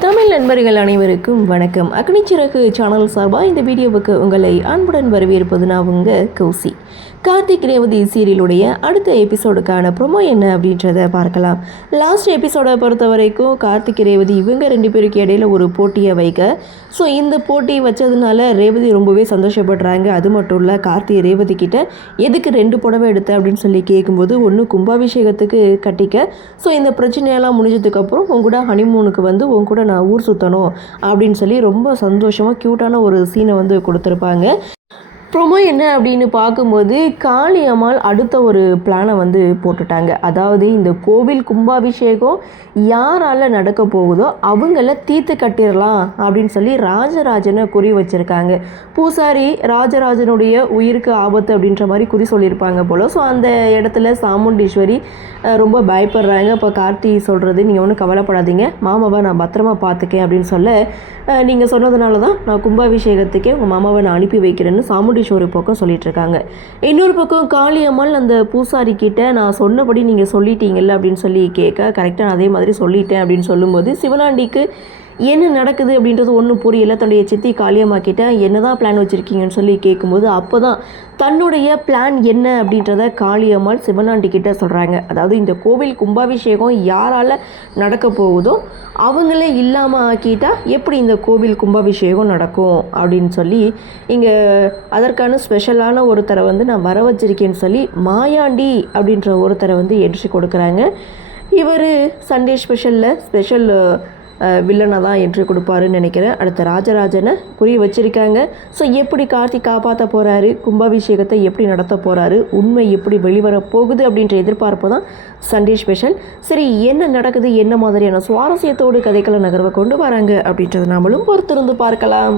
தமிழ் நண்பர்கள் அனைவருக்கும் வணக்கம். அக்னிச்சிறகு சேனல் சார்பாக இந்த வீடியோவுக்கு உங்களை அன்புடன் வரவேற்பது நான் உங்கள் கௌசி. கார்த்திக் ரேவதி சீரியலுடைய அடுத்த எபிசோடுக்கான ப்ரொமோ என்ன அப்படின்றத பார்க்கலாம். லாஸ்ட் எபிசோடை பொறுத்த வரைக்கும் கார்த்திக் ரேவதி இவங்க ரெண்டு பேருக்கு இடையில ஒரு போட்டியை வைக்க, ஸோ இந்த போட்டி வச்சதுனால ரேவதி ரொம்பவே சந்தோஷப்படுறாங்க. அது மட்டும் இல்லை, கார்த்திக் ரேவதி கிட்ட எதுக்கு 2 புடவை எடுத்த அப்படின்னு சொல்லி கேட்கும்போது, ஒன்று கும்பாபிஷேகத்துக்கு கட்டிக்க, ஸோ இந்த பிரச்சனையெல்லாம் முடிஞ்சதுக்கப்புறம் உங்க கூட ஹனிமூனுக்கு வந்து உங்க கூட நான் ஊர் சுற்றணும் அப்படின்னு சொல்லி ரொம்ப சந்தோஷமாக க்யூட்டான ஒரு சீனை வந்து கொடுத்துருப்பாங்க. ப்ரொமோ என்ன அப்படின்னு பார்க்கும்போது, காளி அம்மாள் அடுத்த ஒரு பிளானை வந்து போட்டுட்டாங்க. அதாவது இந்த கோவில் கும்பாபிஷேகம் யாரால் நடக்க போகுதோ அவங்கள தீர்த்து கட்டிடலாம் அப்படின்னு சொல்லி ராஜராஜனை குறி வச்சுருக்காங்க. பூசாரி ராஜராஜனுடைய உயிருக்கு ஆபத்து அப்படின்ற மாதிரி குறி சொல்லியிருப்பாங்க போல். ஸோ அந்த இடத்துல சாமுண்டீஸ்வரி ரொம்ப பயப்படுறாங்க. இப்போ கார்த்தி சொல்கிறது, நீங்கள் ஒன்றும் கவலைப்படாதீங்க, மாமாவை நான் பத்திரமா பார்த்துக்கேன் அப்படின்னு சொல்ல, நீங்கள் சொன்னதுனால தான் நான் கும்பாபிஷேகத்துக்கே உங்கள் மாமாவை நான் அனுப்பி வைக்கிறேன்னு சாமுண்டீஸ்வரி பக்கம் சொல்லிட்டு இருக்காங்க. இன்னொரு பக்கம் காளியம்மாள் அந்த பூசாரி கிட்ட நான் சொன்னபடி நீங்கள் சொல்லிட்டீங்கல்ல அப்படின்னு சொல்லி கேட்க, கரெக்டாக நான் அதே மாதிரி சொல்லிட்டேன் அப்படின்னு சொல்லும்போது, சிவனாண்டிக்கு என்ன நடக்குது அப்படின்றது ஒன்றும் புரியல. தன்னுடைய சித்தி காளியம்மா கிட்ட என்னதான் பிளான் வச்சுருக்கீங்கன்னு சொல்லி கேட்கும்போது, அப்போ தான் தன்னுடைய பிளான் என்ன அப்படின்றத காளியம்மாள் சிவனாண்டி கிட்ட சொல்கிறாங்க. அதாவது இந்த கோவில் கும்பாபிஷேகம் யாரால் நடக்க போகுதோ அவங்களே இல்லாமல் ஆக்கிட்டா எப்படி இந்த கோவில் கும்பாபிஷேகம் நடக்கும் அப்படின்னு சொல்லி, இங்கே அதற்கான ஸ்பெஷலான ஒருத்தரை வந்து நான் வர வச்சிருக்கேன்னு சொல்லி மாயாண்டி அப்படின்ற ஒருத்தரை வந்து என்ட்ரி கொடுக்குறாங்க. இவர் சண்டே ஸ்பெஷல் வில்லனை தான் என்ட்ரி கொடுப்பாருன்னு நினைக்கிறேன். அடுத்த ராஜராஜனை குறி வச்சுருக்காங்க. ஸோ எப்படி கார்த்திக் காப்பாற்ற போகிறாரு, கும்பாபிஷேகத்தை எப்படி நடத்த போகிறாரு, உண்மை எப்படி வெளிவர போகுது அப்படின்ற எதிர்பார்ப்பு தான் சண்டே ஸ்பெஷல். சரி, என்ன நடக்குது, என்ன மாதிரியான சுவாரஸ்யத்தோடு கதைக்கள நகர்வை கொண்டு வராங்க அப்படின்றத நாமளும் பொறுத்திருந்து பார்க்கலாம்.